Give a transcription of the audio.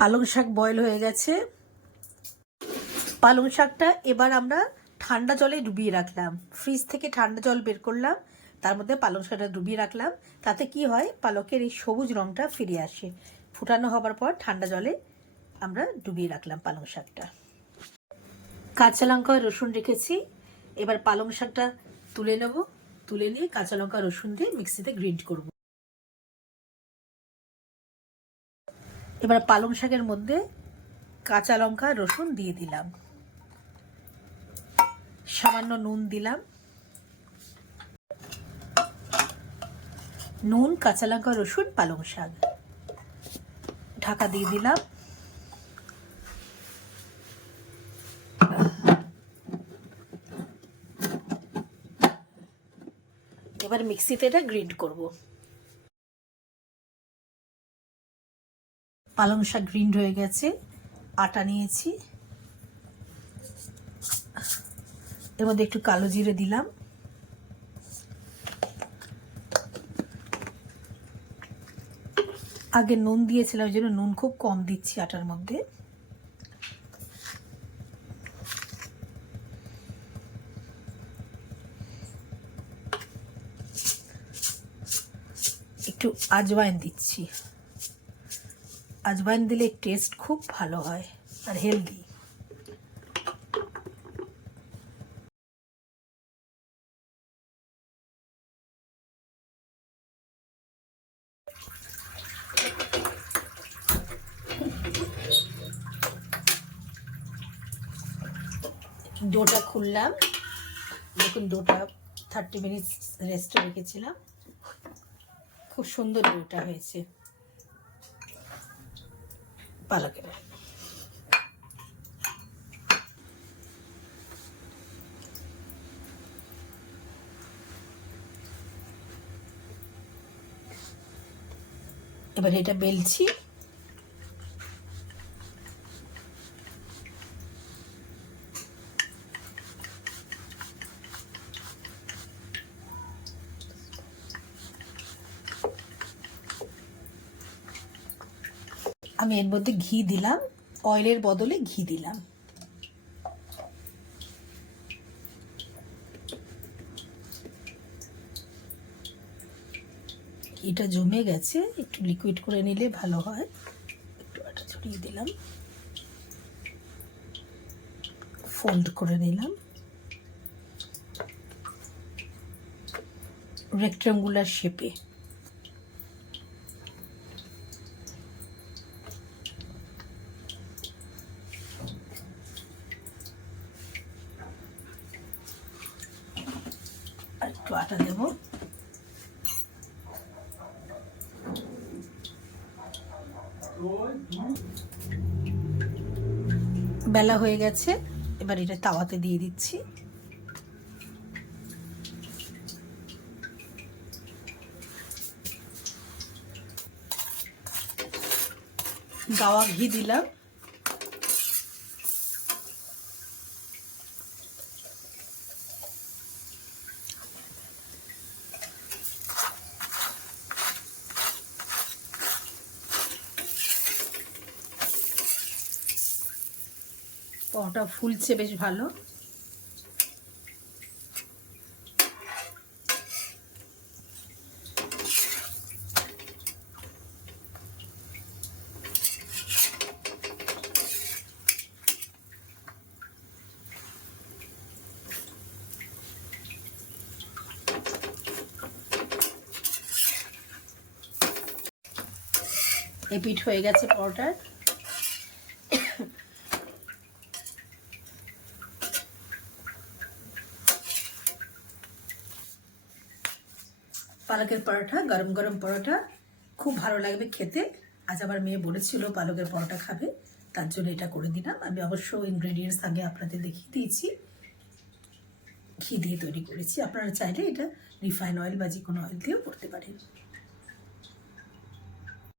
পালং শাক বয়েল হয়ে গেছে। পালং শাকটা এবার আমরা ঠান্ডা জলে ডুবিয়ে রাখলাম। ফ্রিজ থেকে ঠান্ডা জল বের করলাম, তার মধ্যে পালং শাকটা ডুবিয়ে রাখলাম। তাতে কি হয়, পালকের এই সবুজ রঙটা ফিরে আসে। ফুটানো হবার পর ঠান্ডা জলে আমরা ডুবিয়ে রাখলাম পালং শাকটা। কাঁচা লঙ্কা রসুন রেখেছি। এবার পালং শাকটা তুলে নেব, তুলে নিয়ে কাঁচা লঙ্কা রসুন দিয়ে মিক্সিতে গ্রাইন্ড করব। এবার পালং শাকের মধ্যে কাঁচা লঙ্কা রসুন দিয়ে দিলাম, সামান্য নুন দিলাম। নুন, কাঁচা লঙ্কা রসুন, পালং শাক, ঢাকা দিয়ে দিলাম। এবার মিক্সিতে এটা গ্রাইন্ড করব। পালং শাক গ্রাইন্ড হয়ে গেছে। আটা নিয়েছি, এর মধ্যে একটু কালো জিরে দিলাম, আগে নুন দিয়েছিলাম ওই জন্য নুন খুব কম দিচ্ছি আটার মধ্যে। একটু আজওয়াইন দিচ্ছি, আজওয়াইন দিলে টেস্ট খুব ভালো হয় আর হেলদি। ডোটা খুললাম, দেখুন ডোটা 30 মিনিট রেস্টে রেখেছিলাম, খুব সুন্দর ডোটা হয়েছে পালকের। এবার এটা বেলছি। আমি এর মধ্যে ঘি দিলাম, অয়েলের বদলে ঘি দিলাম। ঘিটা জমে গেছে, একটু লিকুইড করে নিলে ভালো হয়। একটু আটা ছড়িয়ে দিলাম, ফোল্ড করে নিলাম রেক্ট্যাঙ্গুলার শেপে। আর একটু আটা দেব। বেলা হয়ে গেছে, এবার এটা তাওয়াতে দিয়ে দিচ্ছি। গাওয়া ঘি দিলাম, পরোটা ফুলছে বেশ ভালো। এপিঠ হয়ে গেছে পরোটার। পালকের পরোটা, গরম গরম পরোটা খুব ভালো লাগবে খেতে। আজ আমার মেয়ে বলেছিল পালকের পরোটা খাবে, তার জন্য এটা করে দিলাম। আমি অবশ্য ইনগ্রেডিয়েন্টস আগে আপনাদের দেখিয়ে দিয়েছি। ঘি দিয়ে তৈরি করেছি, আপনারা চাইলে এটা রিফাইন অয়েল বা যে কোনো অয়েল দিয়েও করতে পারেন।